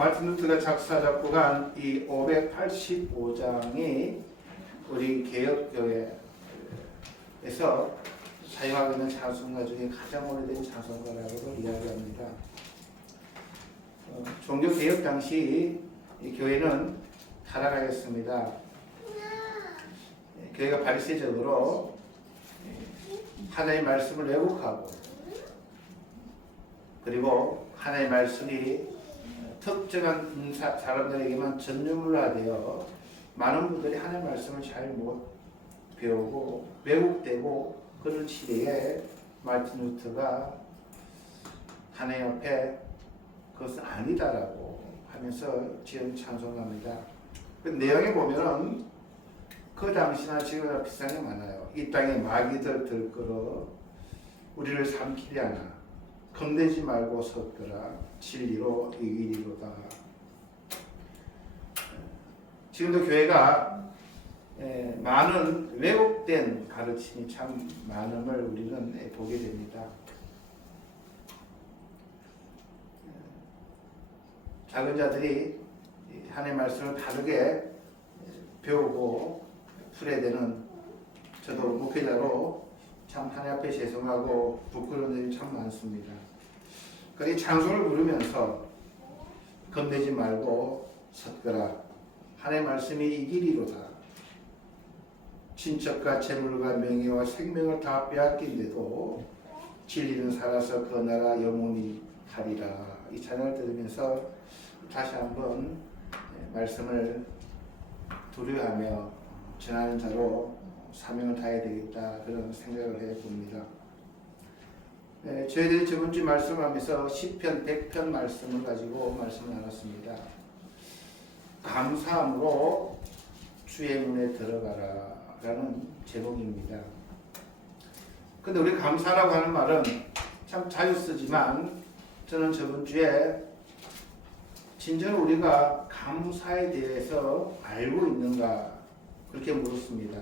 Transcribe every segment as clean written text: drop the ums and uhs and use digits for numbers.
마틴 루터가 작사 작곡한 이 585장이 우리 개혁교회에서 사용하고 있는 찬송가 중에 가장 오래된 찬송가라고 이야기합니다. 종교개혁 당시 이 교회는 타락하였습니다. 교회가 발세적으로 하나님의 말씀을 왜곡하고, 그리고 하나님의 말씀이 특정한 사람들에게만 전유물화되어 많은 분들이 하나님의 말씀을 잘 못 배우고 왜곡되고, 그런 시대에 마틴 루터가 하나님 앞에 그것은 아니다라고 하면서 지은 찬송가입니다. 그 내용에 보면은 그 당시나 지금보다 비싼 게 많아요. 이 땅에 마귀들 들끓어 우리를 삼키려나, 겁내지 말고 섰더라, 진리로 이기리로다. 지금도 교회가 많은 왜곡된 가르침이 참 많음을 우리는 보게 됩니다. 작은 자들이 하나님의 말씀을 다르게 배우고 풀어야 되는, 저도 목회자로 참 하나님 앞에 죄송하고 부끄러운 일이 참 많습니다. 그러니까 이 찬송을 부르면서 겁내지 말고 섰거라, 하나님의 말씀이 이기리로다, 친척과 재물과 명예와 생명을 다 빼앗긴데도 진리는 살아서 그 나라 영원히 하리라. 이 찬양을 들으면서 다시 한번 말씀을 두려워하며 전하는 자로 사명을 다해야 되겠다, 그런 생각을 해봅니다. 저희들이 저번주 말씀하면서 시편 100편 말씀을 가지고 말씀을 나눴습니다. 감사함으로 주의 문에 들어가라 라는 제목입니다. 근데 우리 감사라고 하는 말은 참 자주 쓰지만, 저는 저번주에 진짜로 우리가 감사에 대해서 알고 있는가, 그렇게 물었습니다.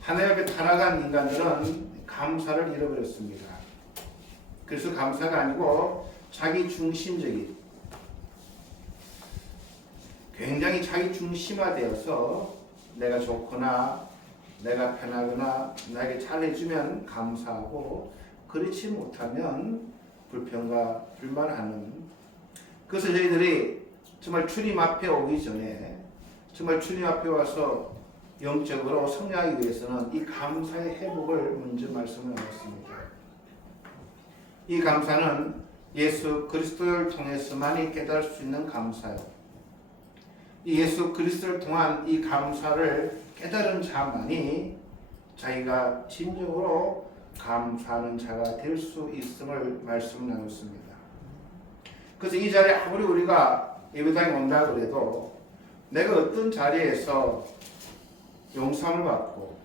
하나님 앞에 타락한 인간들은 감사를 잃어버렸습니다. 그래서 감사가 아니고 자기 중심적인, 굉장히 자기 중심화되어서 내가 좋거나 내가 편하거나 나에게 잘해주면 감사하고, 그렇지 못하면 불평과 불만하는, 그래서 저희들이 정말 주님 앞에 오기 전에, 정말 주님 앞에 와서 영적으로 성장하기 위해서는 이 감사의 회복을 먼저 말씀을 나눴습니다. 이 감사는 예수 그리스도를 통해서만이 깨달을 수 있는 감사요. 이 예수 그리스도를 통한 이 감사를 깨달은 자만이 자기가 진정으로 감사하는 자가 될 수 있음을 말씀 나눴습니다. 그래서 이 자리에 아무리 우리가 예배당에 온다고 해도 내가 어떤 자리에서 용서함을 받고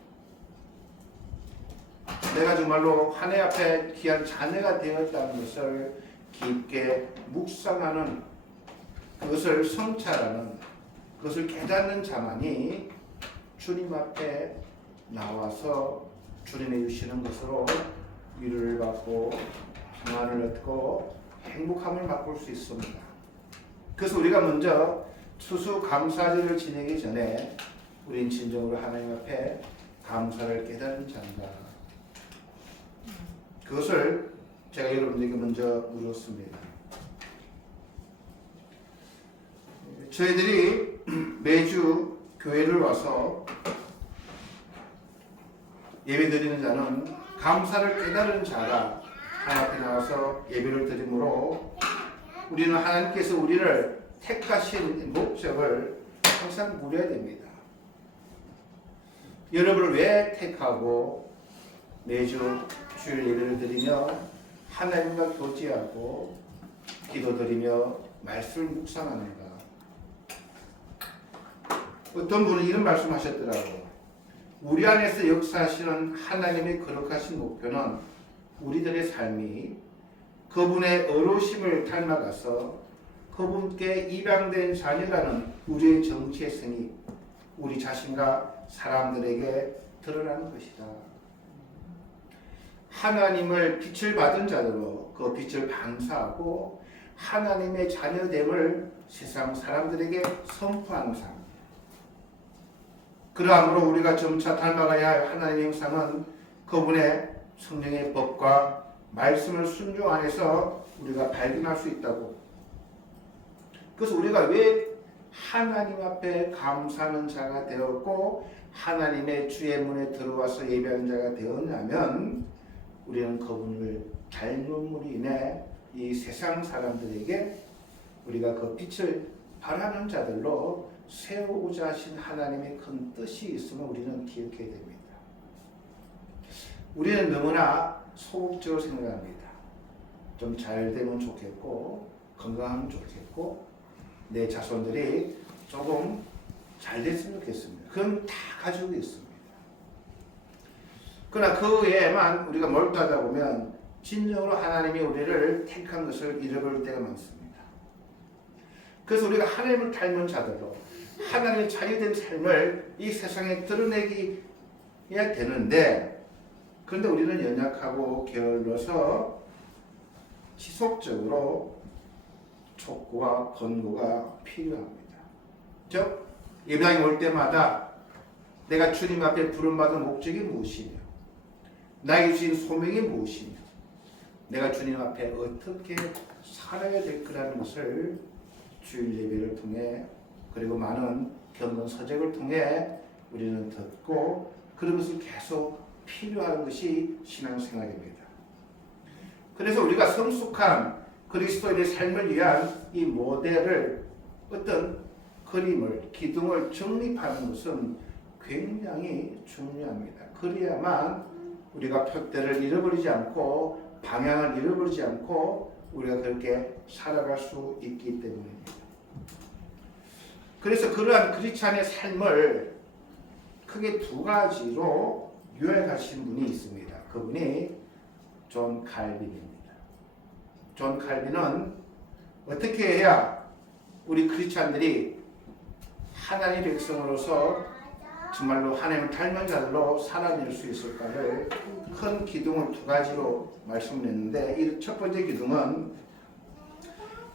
내가 정말로 하나님 앞에 귀한 자녀가 되었다는 것을 깊게 묵상하는, 그것을 성찰하는, 그것을 깨닫는 자만이 주님 앞에 나와서 주님이 주시는 것으로 위로를 받고 평안을 얻고 행복함을 맛볼 수 있습니다. 그래서 우리가 먼저 추수감사절을 지내기 전에 우린 진정으로 하나님 앞에 감사를 깨닫는 자인가, 그것을 제가 여러분들에게 먼저 물었습니다. 저희들이 매주 교회를 와서 예배드리는 자는 감사를 깨달은 자가 하나님 앞에 나와서 예배를 드리므로, 우리는 하나님께서 우리를 택하신 목적을 항상 물어야 됩니다. 여러분을 왜 택하고 매주 주일 예배를 드리며 하나님과 교제하고 기도드리며 말씀을 묵상하는가? 어떤 분은 이런 말씀하셨더라고요. 우리 안에서 역사하시는 하나님의 거룩하신 목표는 우리들의 삶이 그분의 어루심을 닮아가서 그분께 입양된 자녀라는 우리의 정체성이 우리 자신과 사람들에게 드러나는 것이다. 하나님을 빛을 받은 자로 그 빛을 반사하고 하나님의 자녀됨을 세상 사람들에게 선포하는 삶. 그러함으로 우리가 점차 닮아가야 할 하나님의 형상은 그분의 성령의 법과 말씀을 순종 안에서 우리가 발견할 수 있다고. 그래서 우리가 왜 하나님 앞에 감사하는 자가 되었고 하나님의 주의 문에 들어와서 예배하는 자가 되었냐면 우리는 그분을 닮음으로 인해 이 세상 사람들에게 우리가 그 빛을 발하는 자들로 세우고자 하신 하나님의 큰 뜻이 있음을 우리는 기억해야 됩니다. 우리는 너무나 소극적으로 생각합니다. 좀 잘 되면 좋겠고 건강하면 좋겠고 내 자손들이 조금 잘 됐으면 좋겠습니다. 그건 다 가지고 있습니다. 그러나 그에만 우리가 몰두하다 보면 진정으로 하나님이 우리를 택한 것을 잃어버릴 때가 많습니다. 그래서 우리가 하나님을 닮은 자들로 하나님의 자유된 삶을 이 세상에 드러내기야 되는데 그런데 우리는 연약하고 게을러서 지속적으로 촉구와 권고가 필요합니다. 즉 예배당에 올 때마다 내가 주님 앞에 부름받은 목적이 무엇이며 나에게 주신 소명이 무엇이며 내가 주님 앞에 어떻게 살아야 될 거라는 것을 주일 예배를 통해 그리고 많은 경건 서적을 통해 우리는 듣고 그런 것을 계속 필요한 것이 신앙생활입니다. 그래서 우리가 성숙한 그리스도인의 삶을 위한 이 모델을 어떤 그림을 기둥을 정립하는 것은 굉장히 중요합니다. 그래야만 우리가 표대를 잃어버리지 않고 방향을 잃어버리지 않고 우리가 그렇게 살아갈 수 있기 때문입니다. 그래서 그러한 크리스찬의 삶을 크게 두 가지로 요약하신 분이 있습니다. 그분이 존 칼빈입니다. 존 칼빈은 어떻게 해야 우리 크리스찬들이 하나님의 백성으로서 정말로 하나님을 닮은 자들로 살아낼 수 있을까를 큰 기둥을 두 가지로 말씀드렸는데 이 첫 번째 기둥은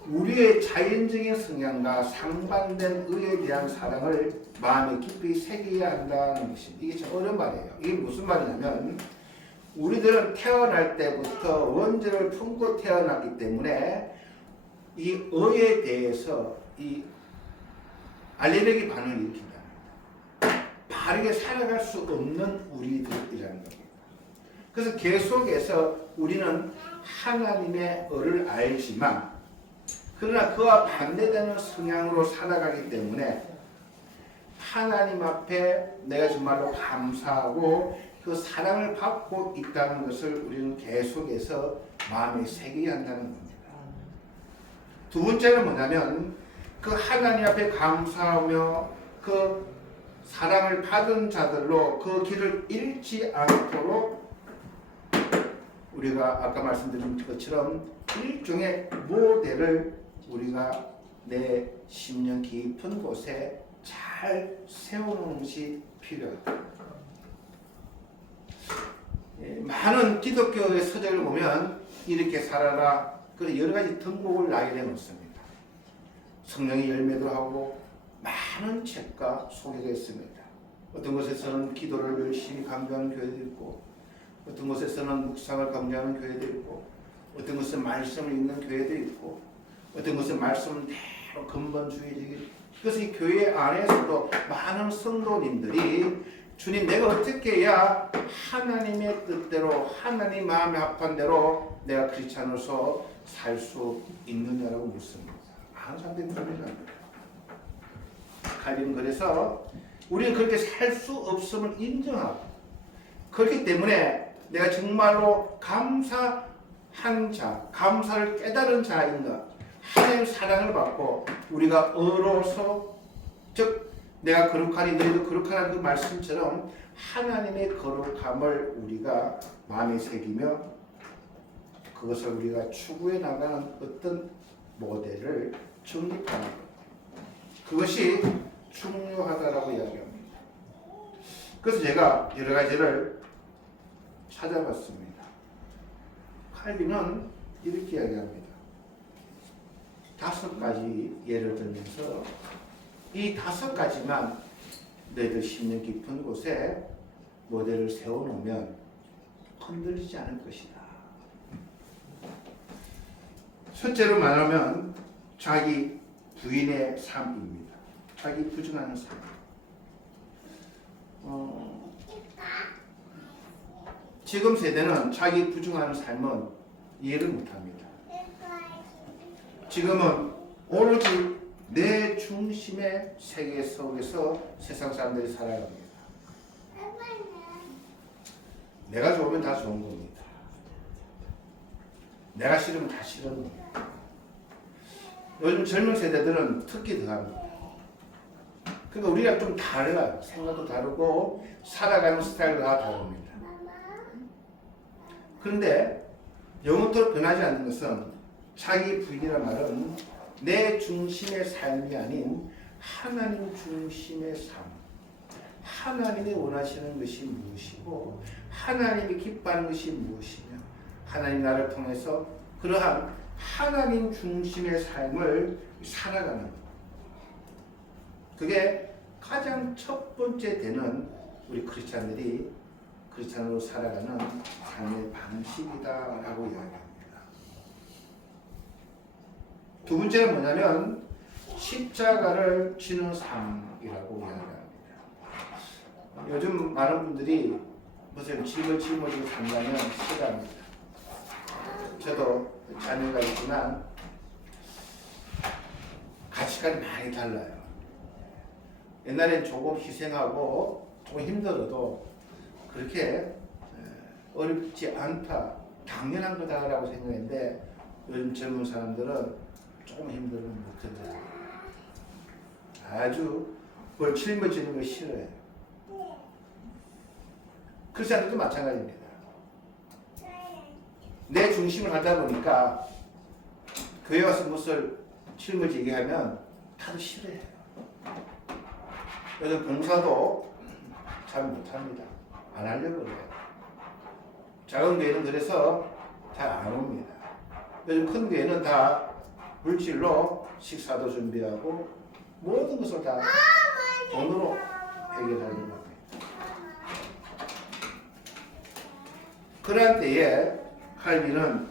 우리의 자연적인 성향과 상반된 의에 대한 사랑을 마음에 깊이 새겨야 한다는 것입니다. 이게 참 어려운 말이에요. 이게 무슨 말이냐면 우리들은 태어날 때부터 원죄를 품고 태어났기 때문에 이 의에 대해서 이 알레르기 반응을 일으킨다. 바르게 살아갈 수 없는 우리들이라는 겁니다. 그래서 계속해서 우리는 하나님의 의를 알지만 그러나 그와 반대되는 성향으로 살아가기 때문에 하나님 앞에 내가 정말로 감사하고 그 사랑을 받고 있다는 것을 우리는 계속해서 마음에 새겨야 한다는 겁니다. 두 번째는 뭐냐면 그 하나님 앞에 감사하며 그 사랑을 받은 자들로 그 길을 잃지 않도록 우리가 아까 말씀드린 것처럼 일종의 모델을 우리가 내 심령 깊은 곳에 잘 세워놓는 것이 필요하다. 많은 기독교의 서적을 보면 이렇게 살아라 그런 여러 가지 등곡을 나열해 놓습니다. 성령의 열매도 하고 많은 책과 소개가 있습니다. 어떤 곳에서는 기도를 열심히 강조하는 교회도 있고 어떤 곳에서는 묵상을 강조하는 교회도 있고 어떤 곳은 말씀을 읽는 교회도 있고 어떤 곳은 말씀을 대로 근본주의적인 그래서 이 교회 안에서도 많은 성도님들이 주님 내가 어떻게 해야 하나님의 뜻대로 하나님 마음에 합한 대로 내가 크리스찬으로서 살 수 있느냐라고 묻습니다. 많은 사람들이 고민합니다. 칼빈은 그래서 우리는 그렇게 살 수 없음을 인정하고 그렇기 때문에 내가 정말로 감사한 자, 감사를 깨달은 자인 것 하나님의 사랑을 받고 우리가 의로서 즉 내가 거룩하니 너희도 거룩하라는 그 말씀처럼 하나님의 거룩함을 우리가 마음에 새기며 그것을 우리가 추구해 나가는 어떤 모델을 정립하는 것 그것이 중요하다라고 이야기합니다. 그래서 제가 여러 가지를 찾아봤습니다. 칼빈은 이렇게 이야기합니다. 5가지 예를 들면서 이 5가지만 너희들 심령 깊은 곳에 모델을 세워놓으면 흔들리지 않을 것이다. 첫째로 말하면 자기 부인의 삶입니다. 자기 부정하는 삶. 지금 세대는 자기 부정하는 삶은 이해를 못합니다. 지금은 오로지 내 중심의 세계 속에서 세상 사람들이 살아갑니다. 내가 좋으면 다 좋은 겁니다. 내가 싫으면 다 싫은 겁니다. 요즘 젊은 세대들은 특히 더합니다. 그러니까 우리가 좀 달라요. 생각도 다르고 살아가는 스타일도 다 다릅니다. 그런데 영원토록 변하지 않는 것은 자기 부인이라는 말은 내 중심의 삶이 아닌 하나님 중심의 삶. 하나님이 원하시는 것이 무엇이고 하나님이 기뻐하는 것이 무엇이며 하나님 나를 통해서 그러한 하나님 중심의 삶을 살아가는 것. 그게 가장 첫 번째 되는 우리 크리스찬으로 살아가는 삶의 방식이다라고 이야기합니다. 두 번째는 뭐냐면 십자가를 지는 삶이라고 이야기합니다. 요즘 많은 분들이 무슨 짐을 짊어지고 산다면 싫어합니다. 저도 자녀가 있지만 가치관이 많이 달라요. 옛날엔 조금 희생하고 조금 힘들어도 그렇게 어렵지 않다, 당연한 거다라고 생각했는데 요즘 젊은 사람들은 조금 힘들면 못해요. 아주 뭘 짊어지는 거 싫어해요. 크리스찬들도 마찬가지입니다. 내 중심을 하다 보니까 교회 와서 무엇을 짊어지게 하면 다들 싫어해요. 요즘 봉사도 잘 못합니다. 안 하려고 그래요. 작은 교회는 그래서 잘 안 옵니다. 요즘 큰 교회는 다 물질로 식사도 준비하고 모든 것을 다 돈으로 해결하는 겁니다. 그러한 때에 칼빈은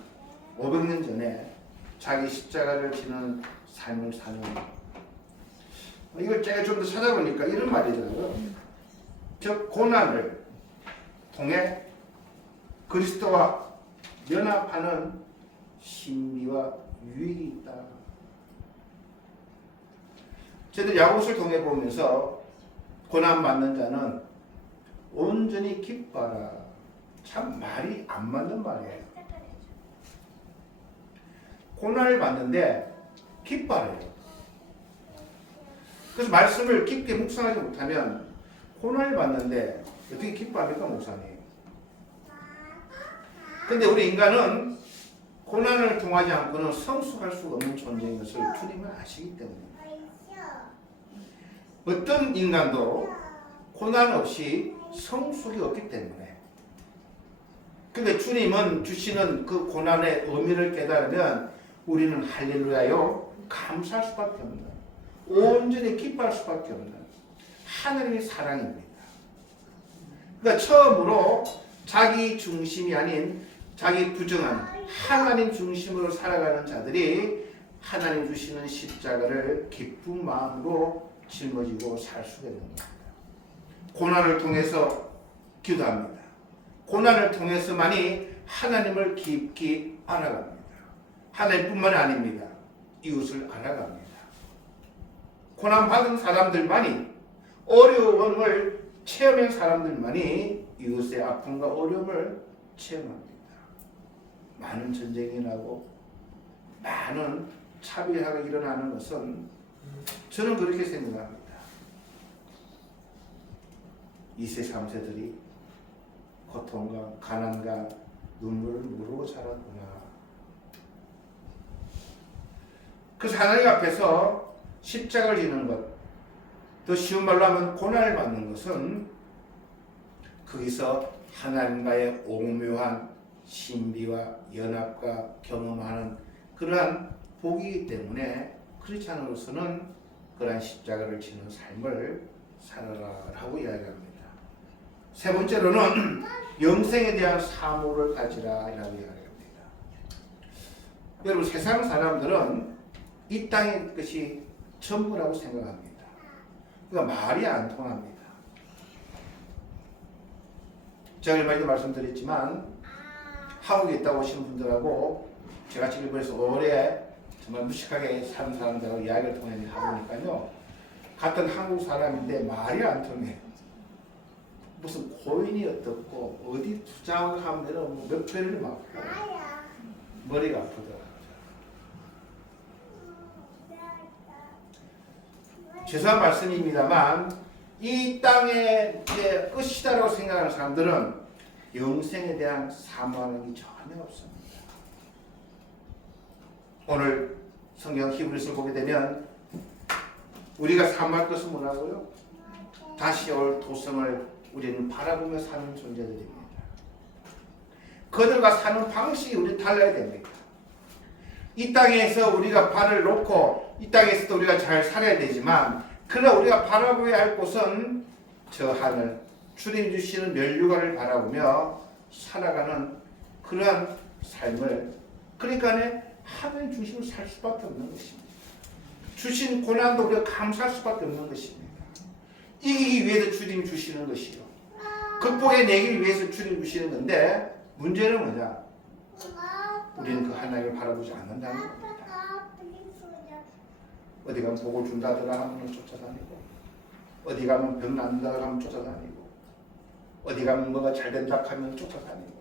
500년 전에 자기 십자가를 지는 삶을 사는 이걸 제가 좀 더 찾아보니까 이런 말이더라고요. 즉 고난을 통해 그리스도와 연합하는 신비와 유익이 있다. 저희들 야고보서를 통해 보면서 고난 받는 자는 온전히 기뻐하라. 참 말이 안 맞는 말이에요. 고난을 받는데 기뻐해요. 그래서 말씀을 깊게 묵상하지 못하면 고난을 받는데 어떻게 기뻐합니까, 목사님? 근데 우리 인간은 고난을 통하지 않고는 성숙할 수가 없는 존재인 것을 주님은 아시기 때문에 어떤 인간도 고난 없이 성숙이 없기 때문에 근데 주님은 주시는 그 고난의 의미를 깨달으면 우리는 할렐루야요 감사할 수밖에 없는 온전히 기뻐할 수밖에 없는 하나님의 사랑입니다. 그러니까 처음으로 자기 중심이 아닌 자기 부정한 하나님 중심으로 살아가는 자들이 하나님 주시는 십자가를 기쁜 마음으로 짊어지고 살 수가 있는 겁니다. 고난을 통해서 기도합니다. 고난을 통해서만이 하나님을 깊이 알아갑니다. 하나님뿐만이 아닙니다. 이웃을 알아갑니다. 고난받은 사람들만이 어려움을 체험한 사람들만이 이웃의 아픔과 어려움을 체험합니다. 많은 전쟁이 나고 많은 차별화가 일어나는 것은 저는 그렇게 생각합니다. 2세, 3세들이 고통과 가난과 눈물을 모르고 자랐구나. 그래서 하나님 앞에서 십자가를 지는 것, 더 쉬운 말로 하면 고난을 받는 것은 거기서 하나님과의 오묘한 신비와 연합과 경험하는 그러한 복이기 때문에 크리스찬으로서는 그러한 십자가를 지는 삶을 살아라라고 이야기합니다. 세 번째로는 영생에 대한 사모를 가지라 이라고 이야기합니다. 여러분, 세상 사람들은 이 땅의 것이 전부라고 생각합니다. 그러니까 말이 안 통합니다. 제가 얼마전에 말씀드렸지만 한국에 있다 오신 분들하고 제가 일본에서 오래 정말 무식하게 사는 사람들하고 이야기를 통해 하보니까요, 같은 한국 사람인데 말이 안 통해요. 무슨 고인이 어떻고 어디 투자하고 하면 몇 배를 맞고 머리가 아프더라고요. 죄송한 말씀입니다만 이 땅의 끝이다라고 생각하는 사람들은 영생에 대한 사모하는 게 전혀 없습니다. 오늘 성경 히브리서를 보게 되면 우리가 사모할 것은 뭐라고요? 다시 올 도성을 우리는 바라보며 사는 존재들입니다. 그들과 사는 방식이 우리 달라야 됩니다. 이 땅에서 우리가 발을 놓고 이 땅에서도 우리가 잘 살아야 되지만, 그러나 우리가 바라보아야 할 곳은 저 하늘 주님 주시는 면류관을 바라보며 살아가는 그러한 삶을, 그러니까 하나님 중심으로 살 수밖에 없는 것입니다. 주신 고난도 우리가 감사할 수밖에 없는 것입니다. 이기기 위해서 주님이 주시는 것이요, 극복해내기 위해서 주님이 주시는 건데, 문제는 뭐냐? 우리는 그 하나님을 바라보지 않는다는 겁니다. 어디 가면 복을 준다더라 하면 쫓아다니고, 어디 가면 병 낫는다 하면 쫓아다니고, 어디 가면 뭐가 잘 된다 하면 쫓아다니고.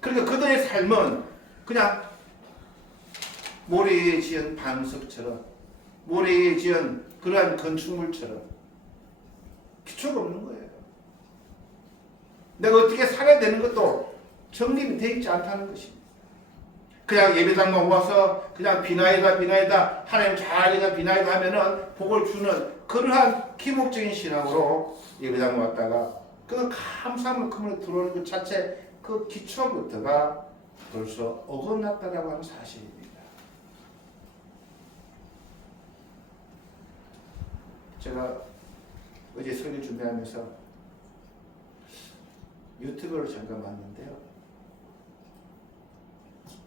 그러니까 그들의 삶은 그냥 모래에 지은 반석처럼, 모래에 지은 그러한 건축물처럼 기초가 없는 거예요. 내가 어떻게 살아야 되는 것도 정립이 되어 있지 않다는 것입니다. 그냥 예배당만 와서 그냥 비나이다 하나님 잘 그냥 비나이다 하면은 복을 주는 그러한 기복적인 신앙으로 예배당 왔다가 그 감사함을 그물에 들어오는 것 자체, 그 기초부터가 벌써 어긋났다라고 하는 사실입니다. 제가 어제 설교 준비하면서 유튜브를 잠깐 봤는데요,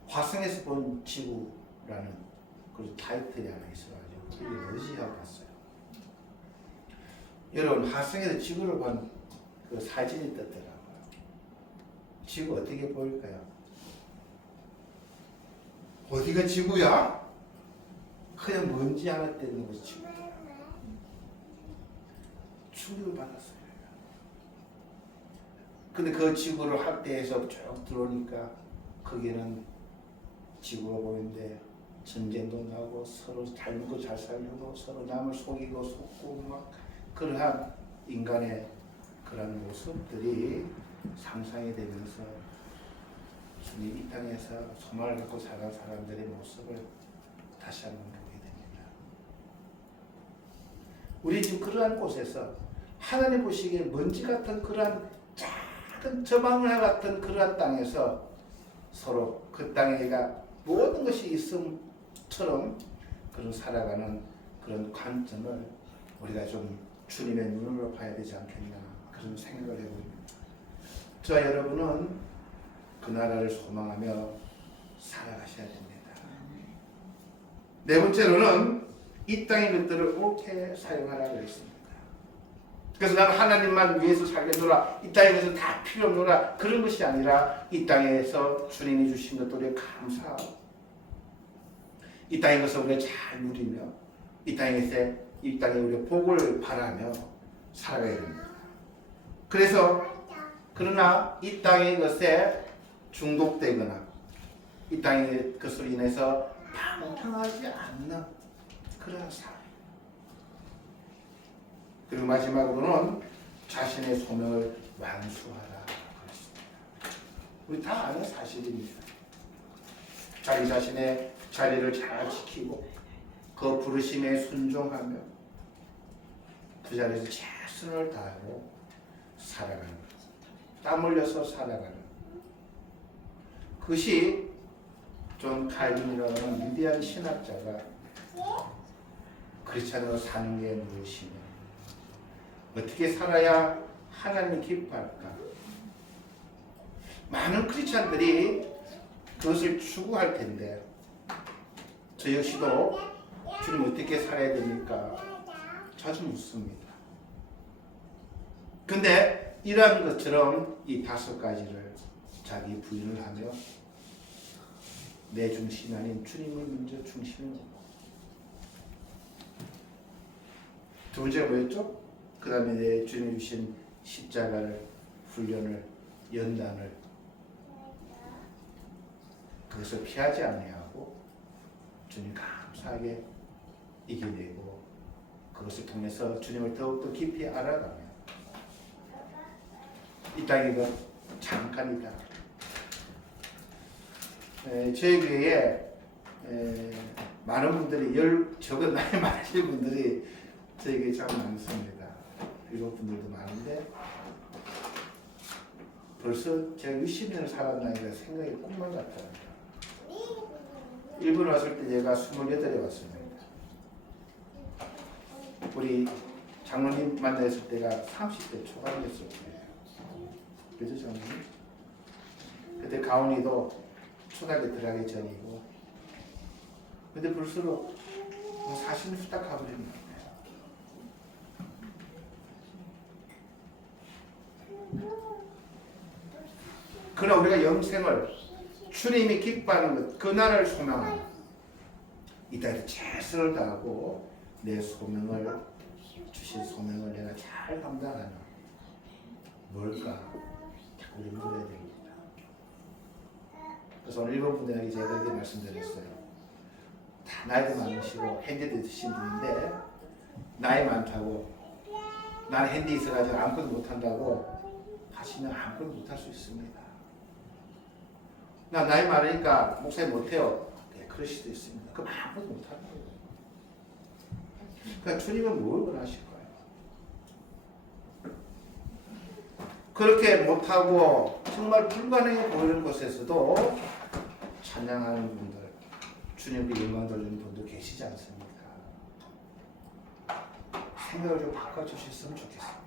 화성에서 본 지구라는 그 타이틀이 하나 있어가지고 이걸 의지하고 봤어요. 여러분, 화성에서 지구를 본 그 사진이 떴더라고요. 지구 어떻게 보일까요? 어디가 지구야? 그냥 먼지 하나 떼는 것이 지구. 충격을 받았어요. 근데 그 지구를 확대해서 쭉 들어오니까 거기는 지구가 보이는데 전쟁도 나고 서로 잘 먹고 잘 살려고 서로 남을 속이고 속고 막 그러한 인간의 그런 모습들이 상상이 되면서 주님 이 땅에서 소망을 갖고 살아간 사람들의 모습을 다시 한번 보게 됩니다. 우리 지금 그러한 곳에서 하나님 보시기에 먼지 같은 그러한 작은 저방울 같은 그러한 땅에서 서로 그 땅에가 모든 것이 있음처럼 그런 살아가는 그런 관점을 우리가 좀 주님의 눈으로 봐야 되지 않겠나, 그런 생각을 해봅니다. 저와 여러분은 그 나라를 소망하며 살아가셔야 됩니다. 네 번째로는 이 땅의 것들을 옳게 사용하라고 했습니다. 그래서 나는 하나님만 위해서 살겠노라, 이 땅에 대해서 다 필요 없노라, 그런 것이 아니라 이 땅에서 주님이 주신 것들에 감사하고 이 땅의 것을 우리가 잘 누리며 이 땅에 우리가 복을 바라며 살아가야 됩니다. 그래서 그러나 이 땅의 것에 중독되거나 이 땅의 것으로 인해서 방탕하지 않는 그런 삶. 그리고 마지막으로는 자신의 소명을 완수하라 그랬습니다. 우리 다 아는 사실입니다. 자기 자신의 자리를 잘 지키고 그 부르심에 순종하며 그 자리에서 최선을 다하고 살아가는 땀 흘려서 살아가는 그것이 존 칼빈이라는 위대한 신학자가 크리스찬으로 사는 게 무엇이냐, 어떻게 살아야 하나님이 기뻐할까. 많은 크리스찬들이 그것을 추구할 텐데 저 역시도 주님 어떻게 살아야 됩니까? 자주 묻습니다. 근데 이러한 것처럼 이 5가지를 자기 부인을 하며 내 중심 아닌 주님을 먼저 중심으로, 두 번째가 뭐였죠? 그 다음에 내 주님이 주신 십자가를, 훈련을, 연단을, 그것을 피하지 아니하고 주님 감사하게 이겨내고 그것을 통해서 주님을 더욱더 깊이 알아가며 이 땅이 그 잠깐이다. 저희 교회에 많은 분들이 적은 나이 많으신 분들이 저희 교회에 참 많습니다. 이런 분들도 많은데 벌써 제가 60년을 살았나니까 생각이 꿈만 같아요. 일본 왔을 때 제가 28에 왔습니다. 우리 장로님 만나있을 때가 30대 초반이었을 거예요. 그죠, 장로님? 그때 가온이도 초등학교 들어가기 전이고, 근데 벌써 40년 후딱 가버렸나 봐요. 그러나 우리가 영생을 주님이 기뻐하는 것, 그날을 소망하는, 이 땅에서 최선을 다하고 내 소명을, 주신 소명을 내가 잘 감당하는, 뭘까? 자꾸 우리 물어야 됩니다. 그래서 오늘 일본 분들에게 제가 그렇게 말씀드렸어요. 다 나이도 많으시고 핸디도 드신 분인데 나이 많다고 나는 핸디 있어가지고 아무것도 못한다고 하시면 아무것도 못할 수 있습니다. 나 나이 많으니까 목사님 못해요. 네, 그럴 수도 있습니다. 그럼 아무것도 못하는 거예요. 그러니까 주님은 뭘 원하실 거예요? 그렇게 못하고 정말 불가능해 보이는 곳에서도 찬양하는 분들, 주님께 영광 돌리는 분도 계시지 않습니까? 생각을 좀 바꿔주셨으면 좋겠습니다.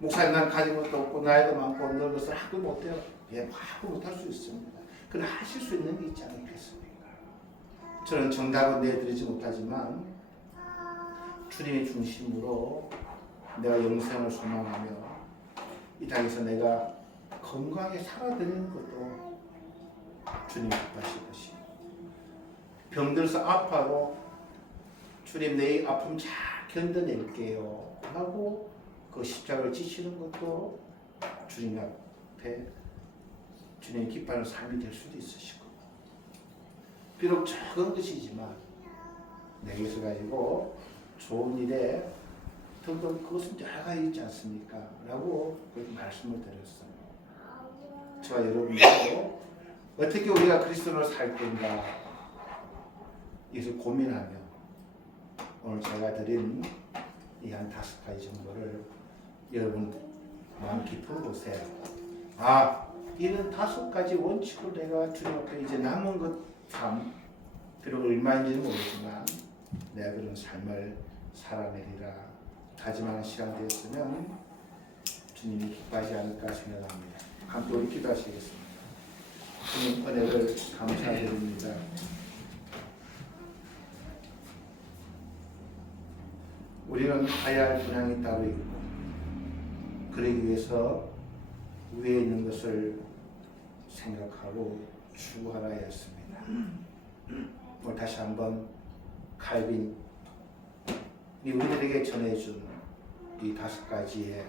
목사님, 난 가진 것도 없고 나이도 많고 늙어서 하고 못해요. 예, 하고 못할 수 있습니다. 그러나 하실 수 있는 게 있지 않겠습니까? 저는 정답은 내드리지 못하지만 주님의 중심으로 내가 영생을 소망하며 이 땅에서 내가 건강하게 살아드리는 것도 주님 기뻐하실 것이고, 병들어서 아파도 주님 내 아픔 잘 견뎌낼게요 하고 그 십자가를 지시는 것도 주님 앞에 주님 기뻐하는 삶이 될 수도 있으시고, 비록 작은 것이지만 내게서 가지고 좋은 일에 더욱더 그것은 여러 가지 있지 않습니까? 라고 그렇게 말씀을 드렸어요. 저와 여러분도 어떻게 우리가 그리스도로 살 건가 이것을 고민하며 오늘 제가 드린 이 한 5가지 정보를 여러분 마음 깊은 곳에 이런 5가지 원칙을 내가 주님 앞에 이제 남은 것 삶, 비록 얼마인지는 모르지만 내가 그런 삶을 살아내리라 다짐하는 시간 되었으면 주님이 기뻐하지 않을까 생각합니다. 함께 우리 기도하시겠습니다. 주님 은혜를 감사드립니다. 우리는 가야 할 분량이 따로 있고 그러기 위해서 위에 있는 것을 생각하고 추구하라 했습니다. 오늘 다시 한번 칼빈이 우리들에게 전해준 이 5가지의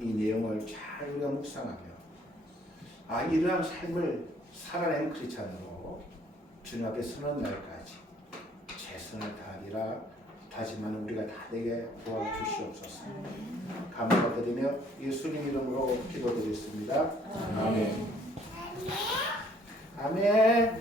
이 내용을 잘 우리가 묵상하며 이러한 삶을 살아낸 크리스찬으로 주님 앞에 서는 날까지 최선을 다하리라 다짐하는 우리가 다 되게 도와주시옵소서. 감사드리며 예수님 이름으로 기도드렸습니다. 아멘. 아멘.